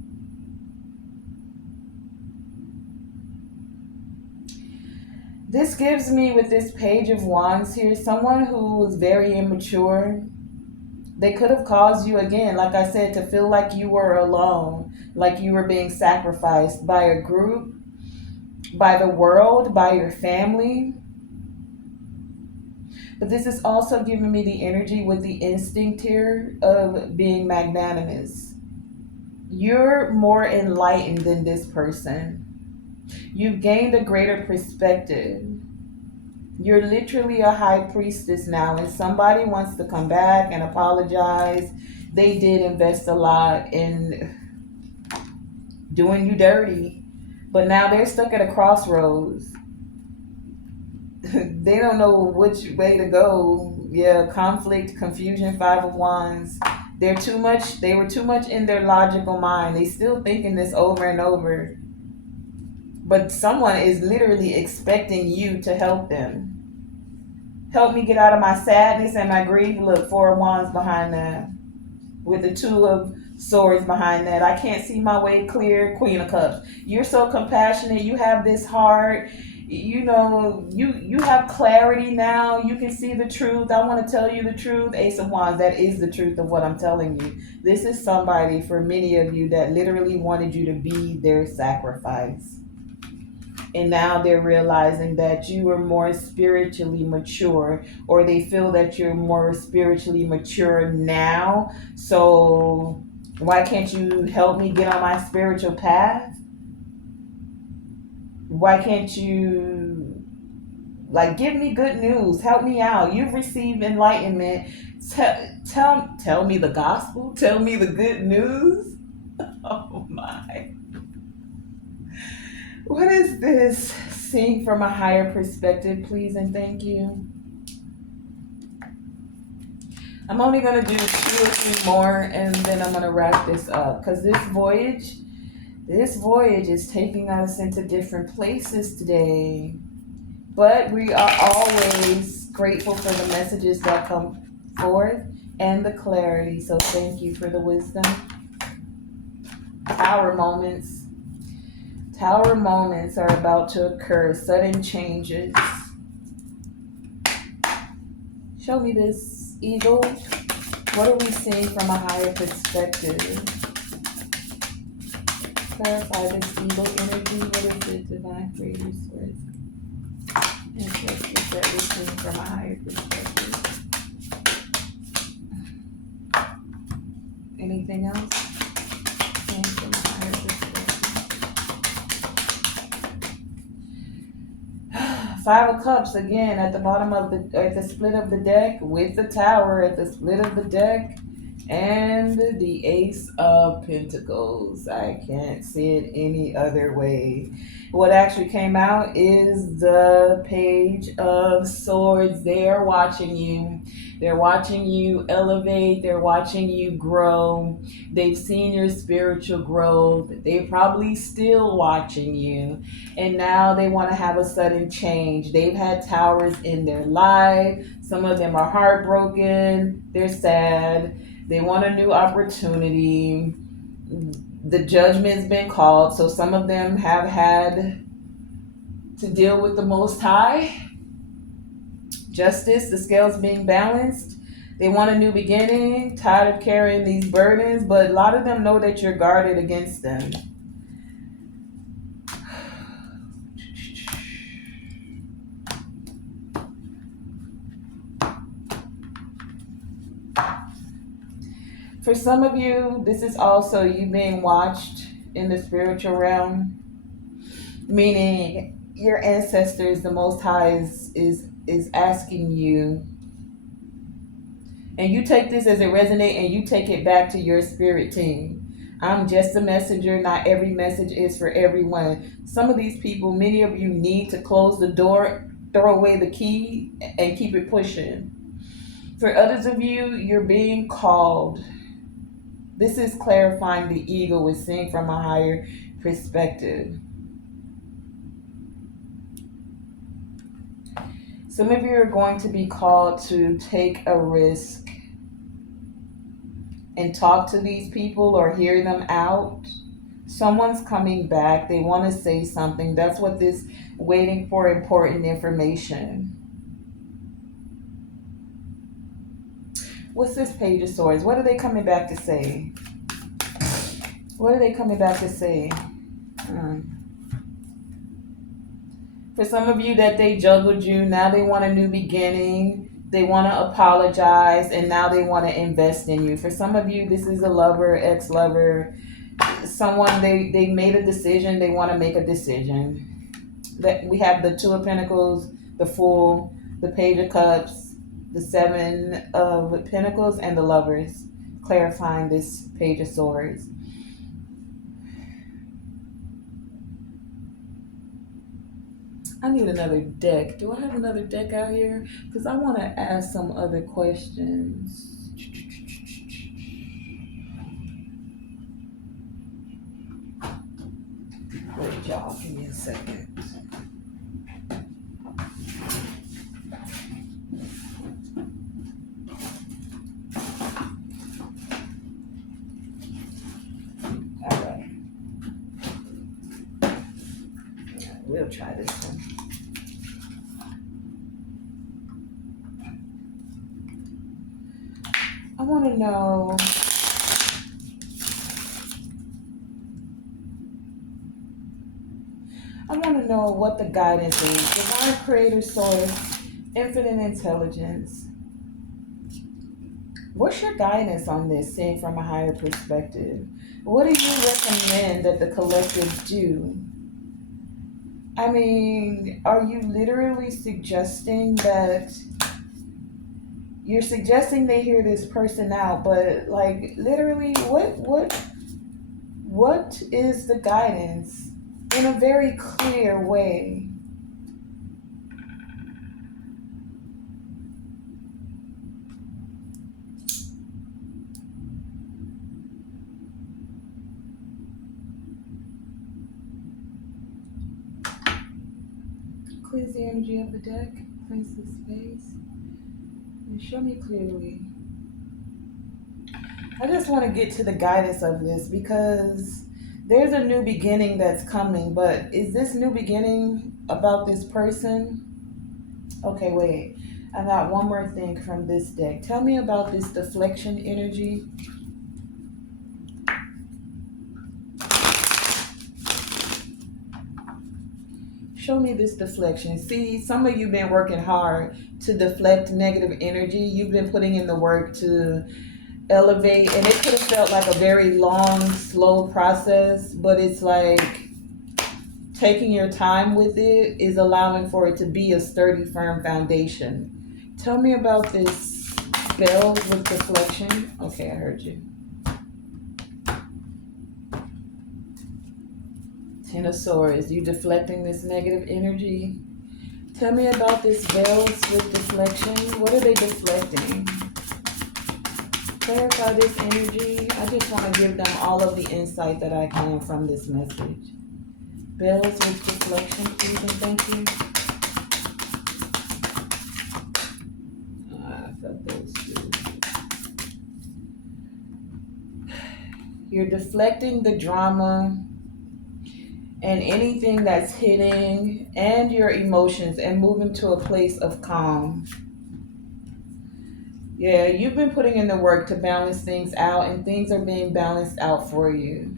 This gives me, with this Page of Wands here, someone who is very immature. They could have caused you, again, like I said, to feel like you were alone, like you were being sacrificed by a group, by the world, by your family. But this is also giving me the energy with the instinct here of being magnanimous. You're more enlightened than this person. You've gained a greater perspective. You're literally a high priestess now, and somebody wants to come back and apologize. They did invest a lot in doing you dirty, but now they're stuck at a crossroads. They don't know which way to go. Yeah, conflict, confusion, 5 of Wands. They were too much in their logical mind. They still thinking this over and over. But someone is literally expecting you to help them. Help me get out of my sadness and my grief. Look, 4 of Wands behind that. With the 2 of Swords behind that. I can't see my way clear. Queen of Cups. You're so compassionate. You have this heart. You know, you have clarity now. You can see the truth. I want to tell you the truth. Ace of Wands, that is the truth of what I'm telling you. This is somebody, for many of you, that literally wanted you to be their sacrifice. And now they're realizing that you are more spiritually mature, or they feel that you're more spiritually mature now. So why can't you help me get on my spiritual path? Why can't you, like, give me good news? Help me out. You've received enlightenment. Tell me the gospel. Tell me the good news. Oh my. What is this? Seeing from a higher perspective, please and thank you. I'm only going to do 2 or 3 more, and then I'm going to wrap this up, because this voyage is taking us into different places today. But we are always grateful for the messages that come forth and the clarity. So thank you for the wisdom. Tower moments. Tower moments are about to occur. Sudden changes. Show me this, Eagle. What are we seeing from a higher perspective? Clarify this Eagle energy. What is it, Divine Creator Source? Interesting that we're seeing from a higher perspective. Anything else? Seeing from a higher perspective. Five of Cups again at the bottom of at the split of the deck, with the Tower at the split of the deck, and the Ace of Pentacles. I can't see it any other way. What actually came out is the Page of Swords. They are watching you. They're watching you elevate. They're watching you grow. They've seen your spiritual growth. They're probably still watching you. And now they want to have a sudden change. They've had towers in their life. Some of them are heartbroken. They're sad. They want a new opportunity. The judgment's been called. So some of them have had to deal with the Most High. Justice, the scales being balanced. They want a new beginning, tired of carrying these burdens, but a lot of them know that you're guarded against them. For some of you, this is also you being watched in the spiritual realm, meaning your ancestors, the Most High, is asking you, and you take this as it resonates and you take it back to your spirit team. I'm just a messenger. Not every message is for everyone. Some of these people, many of you need to close the door, throw away the key, and keep it pushing. For others of you, you're being called. This is clarifying the ego with seeing from a higher perspective. Some of you are going to be called to take a risk and talk to these people or hear them out. Someone's coming back. They want to say something. That's what this waiting for important information. What's this Page of Swords? What are they coming back to say? What are they coming back to say? For some of you that they juggled you, now they want a new beginning. They want to apologize, and now they want to invest in you. For some of you, this is a lover, ex-lover, someone they made a decision. They want to make a decision. That we have the Two of Pentacles, the Fool, the Page of Cups, the Seven of Pentacles, and the Lovers, clarifying this Page of Swords. I need another deck. Do I have another deck out here? Because I want to ask some other questions. Wait, y'all. Give me a second. All right. We'll try this one. I want to know. I want to know what the guidance is. Divine Creator Source, Infinite Intelligence. What's your guidance on this, seeing from a higher perspective? What do you recommend that the collective do? I mean, are you literally suggesting that you're suggesting they hear this person out, but like literally what is the guidance in a very clear way? Cleanse the energy of the deck, cleanse the space, and show me clearly. I just want to get to the guidance of this because there's a new beginning that's coming, but is this new beginning about this person? Okay, wait. I got one more thing from this deck. Tell me about this deflection energy. Show me this deflection. See, some of you been working hard to deflect negative energy. You've been putting in the work to elevate, and it could have felt like a very long, slow process, but it's like Taking your time with it is allowing for it to be a sturdy, firm foundation. Tell me about this bells with deflection. Okay, I heard you. Ten of Swords, you deflecting this negative energy. Tell me about this bells with deflection. What are they deflecting? Clarify this energy. I just want to give them all of the insight that I can from this message. Bells with deflection, please and thank you. I felt those too. You're deflecting the drama and anything that's hitting and your emotions and moving to a place of calm. Yeah, you've been putting in the work to balance things out, and things are being balanced out for you.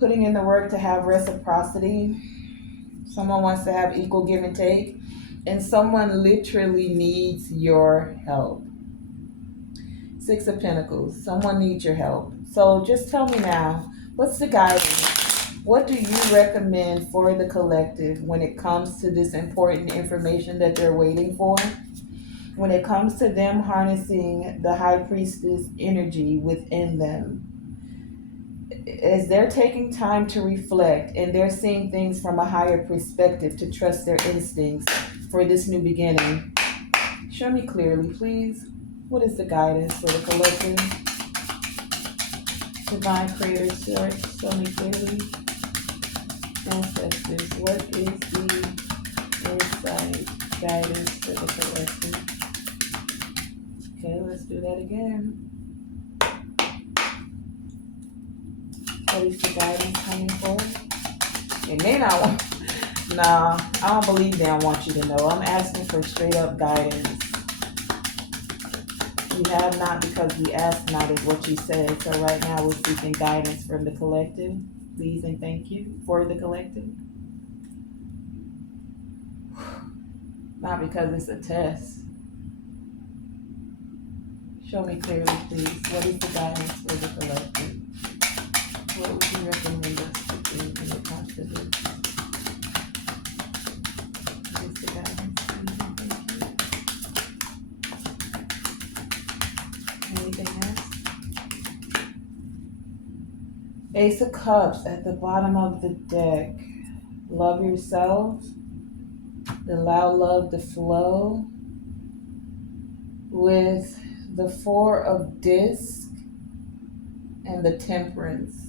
Putting in the work to have reciprocity. Someone wants to have equal give and take, and someone literally needs your help. Six of Pentacles. Someone needs your help. So just tell me now, what's the guidance? What do you recommend for the collective when it comes to this important information that they're waiting for? When it comes to them harnessing the High Priestess energy within them, as they're taking time to reflect and they're seeing things from a higher perspective, to trust their instincts for this new beginning. Show me clearly, please. What is the guidance for the collective? Divine Creator Source, show me clearly. Ancestors, what is the insight, guidance for the collective? Okay, let's do that again. What is the guidance coming for? And then nah, I don't believe they don't want you to know. I'm asking for straight up guidance. You have not because we asked not is what you said. So right now we're seeking guidance from the collective. Please and thank you for the collective. Not because it's a test. Show me clearly, please. What is the guidance for the collective? What would you recommend us to do when it comes to this? What is the guidance, please and thank you? Anything else? Ace of Cups at the bottom of the deck. Love yourself. Allow love to flow. With the Four of Discs and the Temperance.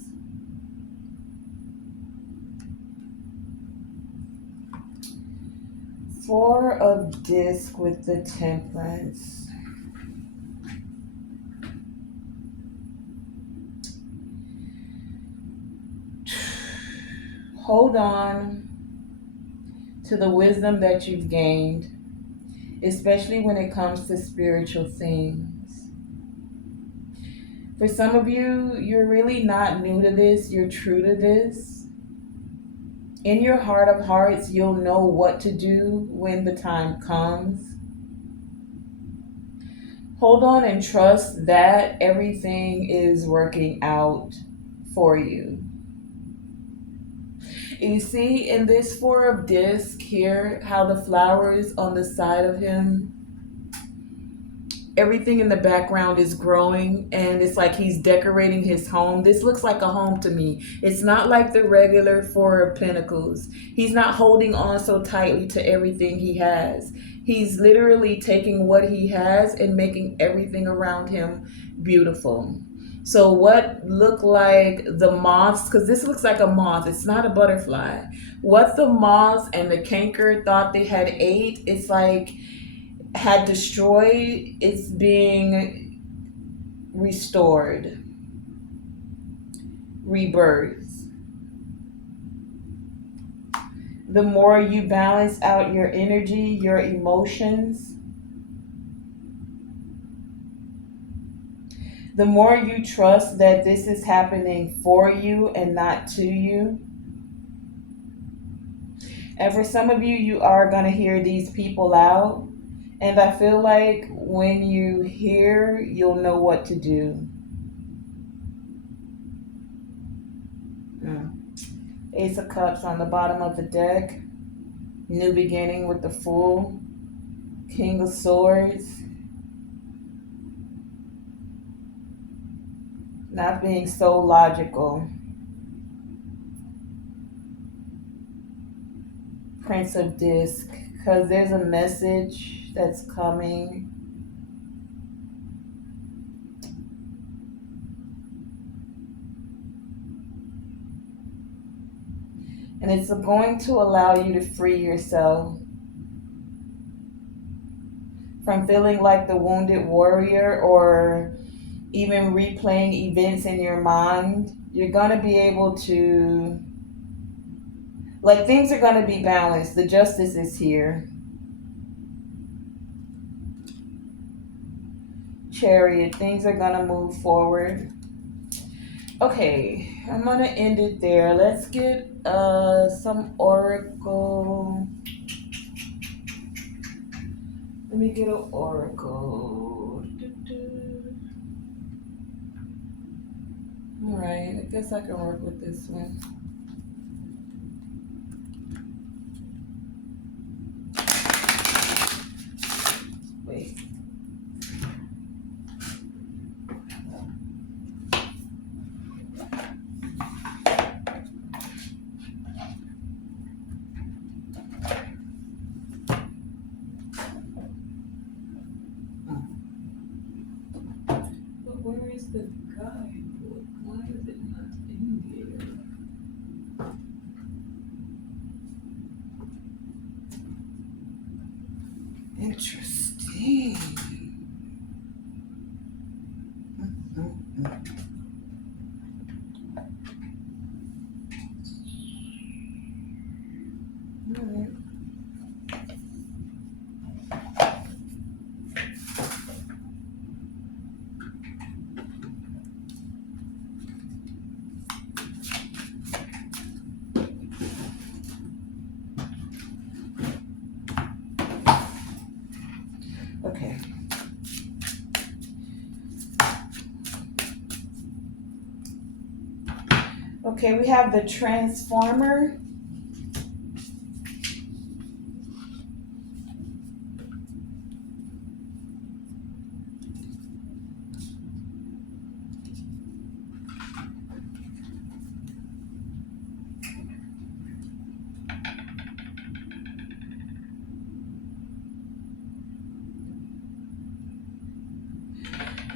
Four of Discs with the Temperance. Hold on to the wisdom that you've gained, especially when it comes to spiritual things. For some of you, you're really not new to this, you're true to this. In your heart of hearts, you'll know what to do when the time comes. Hold on and trust that everything is working out for you. You see in this Four of Discs here, how the flowers on the side of him, everything in the background is growing, and it's like he's decorating his home. This looks like a home to me. It's not like the regular Four of Pentacles. He's not holding on so tightly to everything he has. He's literally taking what he has and making everything around him beautiful. So what look like the moths, because this looks like a moth, it's not a butterfly. What the moths and the canker thought they had ate, it's like had destroyed, it's being restored, rebirth. The more you balance out your energy, your emotions, the more you trust that this is happening for you and not to you. And for some of you, you are going to hear these people out. And I feel like when you hear, you'll know what to do. Ace of Cups on the bottom of the deck. New beginning with the Fool. King of Swords. Not being so logical. Prince of Disc. Because there's a message that's coming. And it's going to allow you to free yourself from feeling like the wounded warrior or even replaying events in your mind. You're going to be able to, like, things are going to be balanced. The justice is here. Chariot, things are going to move forward. Okay, I'm going to end it there. Let's get some oracle. Let me get an oracle. All right, I guess I can work with this one. Wait. But where is the guidebook? Why is it not in here? Interesting. All right. Okay. Okay, we have the Transformer.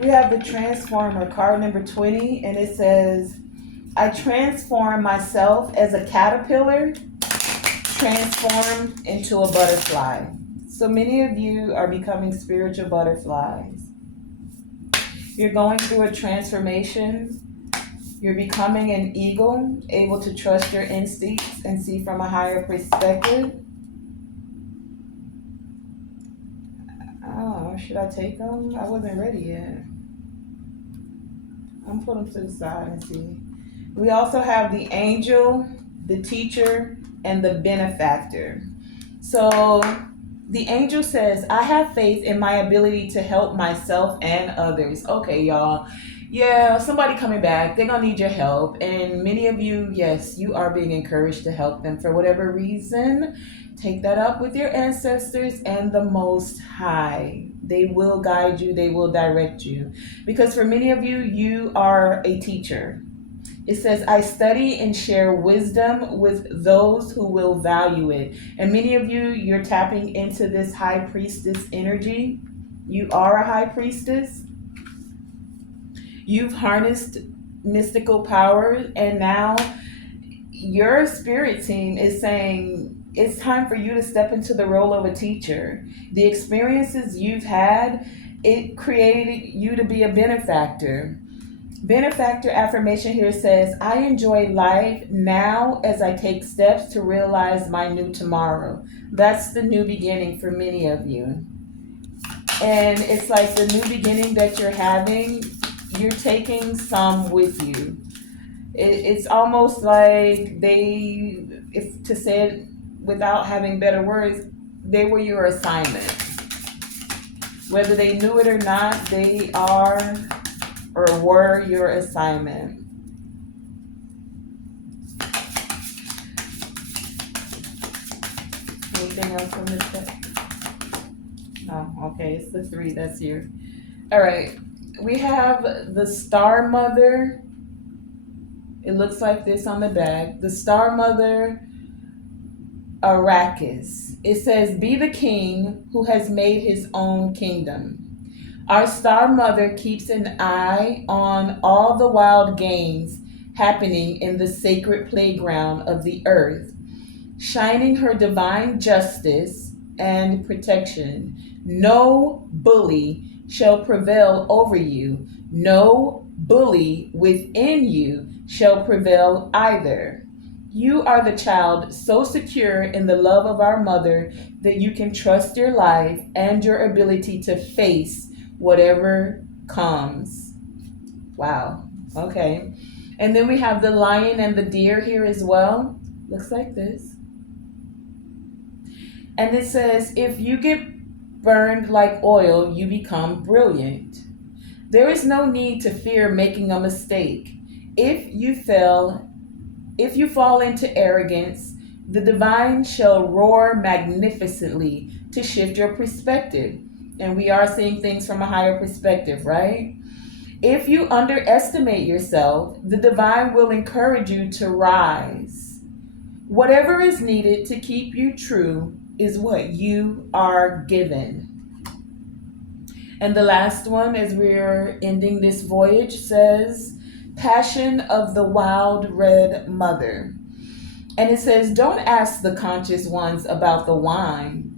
We have the Transformer, card number 20, and it says, I transform myself as a caterpillar, transformed into a butterfly. So many of you are becoming spiritual butterflies. You're going through a transformation. You're becoming an eagle, able to trust your instincts and see from a higher perspective. Oh, should I take them? I wasn't ready yet. I'm putting them to the side and see. We also have the angel, the teacher, and the benefactor. So the angel says, I have faith in my ability to help myself and others. Okay, y'all. Yeah, somebody coming back. They're going to need your help. And many of you, yes, you are being encouraged to help them for whatever reason. Take that up with your ancestors and the Most High. They will guide you. They will direct you. Because for many of you, you are a teacher. It says, I study and share wisdom with those who will value it. And many of you, you're tapping into this high priestess energy. You are a high priestess. You've harnessed mystical power, and now your spirit team is saying it's time for you to step into the role of a teacher. The experiences you've had, it created you to be a benefactor. Benefactor affirmation here says, I enjoy life now as I take steps to realize my new tomorrow. That's the new beginning for many of you. And it's like the new beginning that you're having, you're taking some with you. It's almost like they, if to say it without having better words, they were your assignment. Whether they knew it or not, they are or were your assignment. anything else from this deck? No, okay, it's the three that's here. All right, we have the Star Mother. It looks like this on the back. The Star Mother Arrakis. It says, "Be the king who has made his own kingdom. Our Star Mother keeps an eye on all the wild games happening in the sacred playground of the earth, shining her divine justice and protection. No bully shall prevail over you. No bully within you shall prevail either. You are the child so secure in the love of our mother that you can trust your life and your ability to face whatever comes." Wow. Okay. And then we have the lion and the deer here as well. Looks like this. And it says, "If you get burned like oil, you become brilliant. There is no need to fear making a mistake. If you fail, if you fall into arrogance, the divine shall roar magnificently to shift your perspective." And we are seeing things from a higher perspective, right? "If you underestimate yourself, the divine will encourage you to rise. Whatever is needed to keep you true is what you are given." And the last one, as we're ending this voyage, says, "Passion of the Wild Red Mother." And it says, "Don't ask the conscious ones about the wine.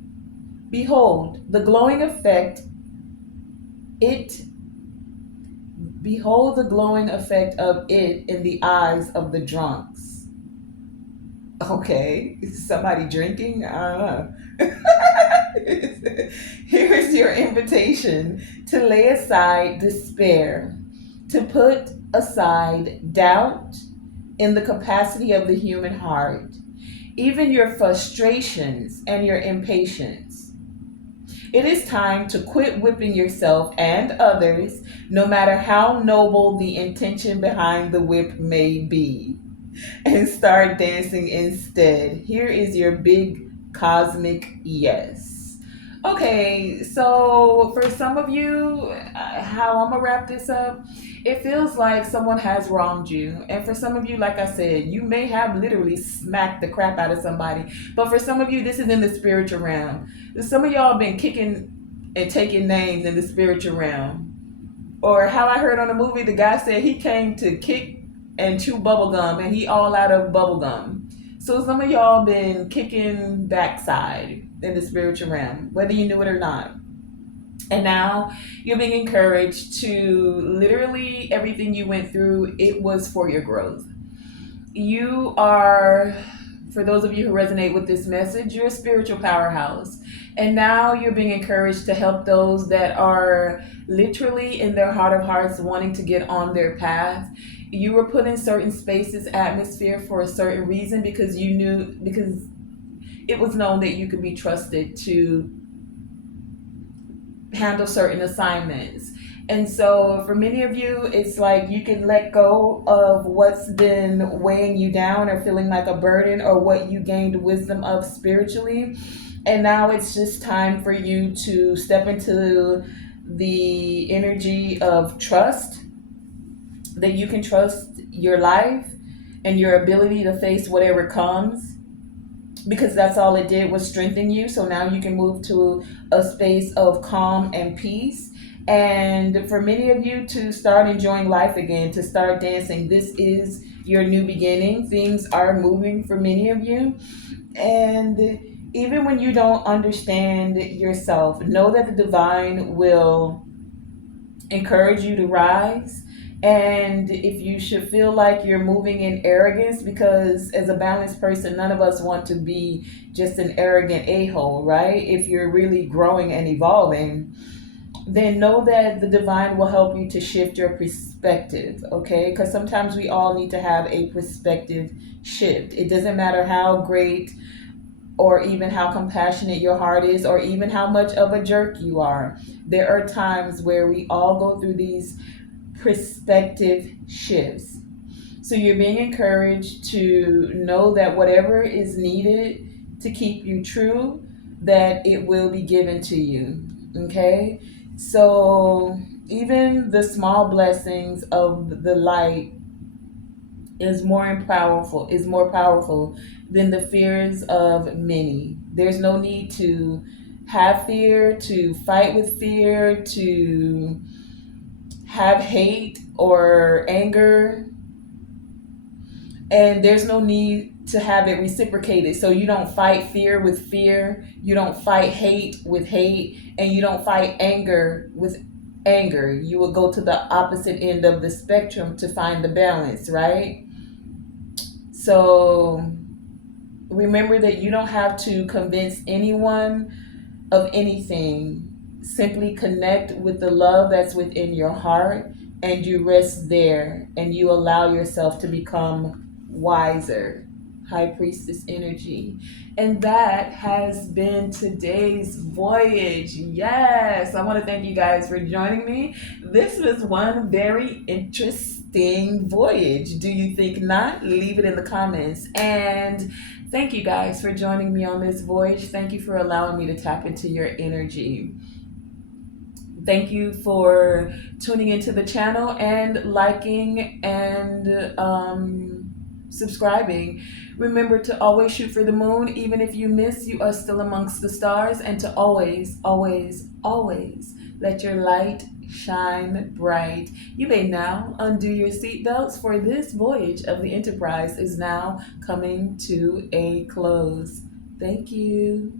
Behold the glowing effect it behold the glowing effect of it in the eyes of the drunks." Okay, is somebody drinking? I don't know. Here's your invitation to lay aside despair, to put aside doubt in the capacity of the human heart, even your frustrations and your impatience. It is time to quit whipping yourself and others, no matter how noble the intention behind the whip may be, and start dancing instead. Here is your big cosmic yes. Okay, so for some of you, how I'm gonna wrap this up, it feels like someone has wronged you. And for some of you, like I said, you may have literally smacked the crap out of somebody. But for some of you, this is in the spiritual realm. Some of y'all been kicking and taking names in the spiritual realm. Or how I heard on a movie, the guy said he came to kick and chew bubble gum, and he all out of bubble gum. So some of y'all been kicking backside in the spiritual realm, whether you knew it or not. And now you're being encouraged to literally everything you went through, it was for your growth. You are, for those of you who resonate with this message, you're a spiritual powerhouse. And now you're being encouraged to help those that are literally in their heart of hearts wanting to get on their path. You were put in certain spaces, atmosphere for a certain reason because it was known that you could be trusted to handle certain assignments. And so for many of you, it's like you can let go of what's been weighing you down or feeling like a burden or what you gained wisdom of spiritually. And now it's just time for you to step into the energy of trust, that you can trust your life and your ability to face whatever comes, because that's all it did was strengthen you. So now you can move to a space of calm and peace. And for many of you to start enjoying life again, to start dancing. This is your new beginning. Things are moving for many of you. And even when you don't understand yourself, know that the divine will encourage you to rise. And if you should feel like you're moving in arrogance, because as a balanced person, none of us want to be just an arrogant a-hole, right? If you're really growing and evolving, then know that the divine will help you to shift your perspective, okay? Because sometimes we all need to have a perspective shift. It doesn't matter how great or even how compassionate your heart is, or even how much of a jerk you are. There are times where we all go through these perspective shifts. So you're being encouraged to know that whatever is needed to keep you true, that it will be given to you. Okay? So even the small blessings of the light is more powerful than the fears of many. There's no need to have fear, to fight with fear, to have hate or anger, and there's no need to have it reciprocated. So you don't fight fear with fear, you don't fight hate with hate, and you don't fight anger with anger. You will go to the opposite end of the spectrum to find the balance, right? So remember that you don't have to convince anyone of anything. Simply connect with the love that's within your heart, and you rest there and you allow yourself to become wiser. High Priestess energy. And that has been today's voyage. Yes, I want to thank you guys for joining me. This was one very interesting voyage. Do you think not? Leave it in the comments. And thank you guys for joining me on this voyage. Thank you for allowing me to tap into your energy. Thank you for tuning into the channel and liking and subscribing. Remember to always shoot for the moon. Even if you miss, you are still amongst the stars. And to always, always, always let your light shine bright. You may now undo your seatbelts, for this voyage of the Enterprise is now coming to a close. Thank you.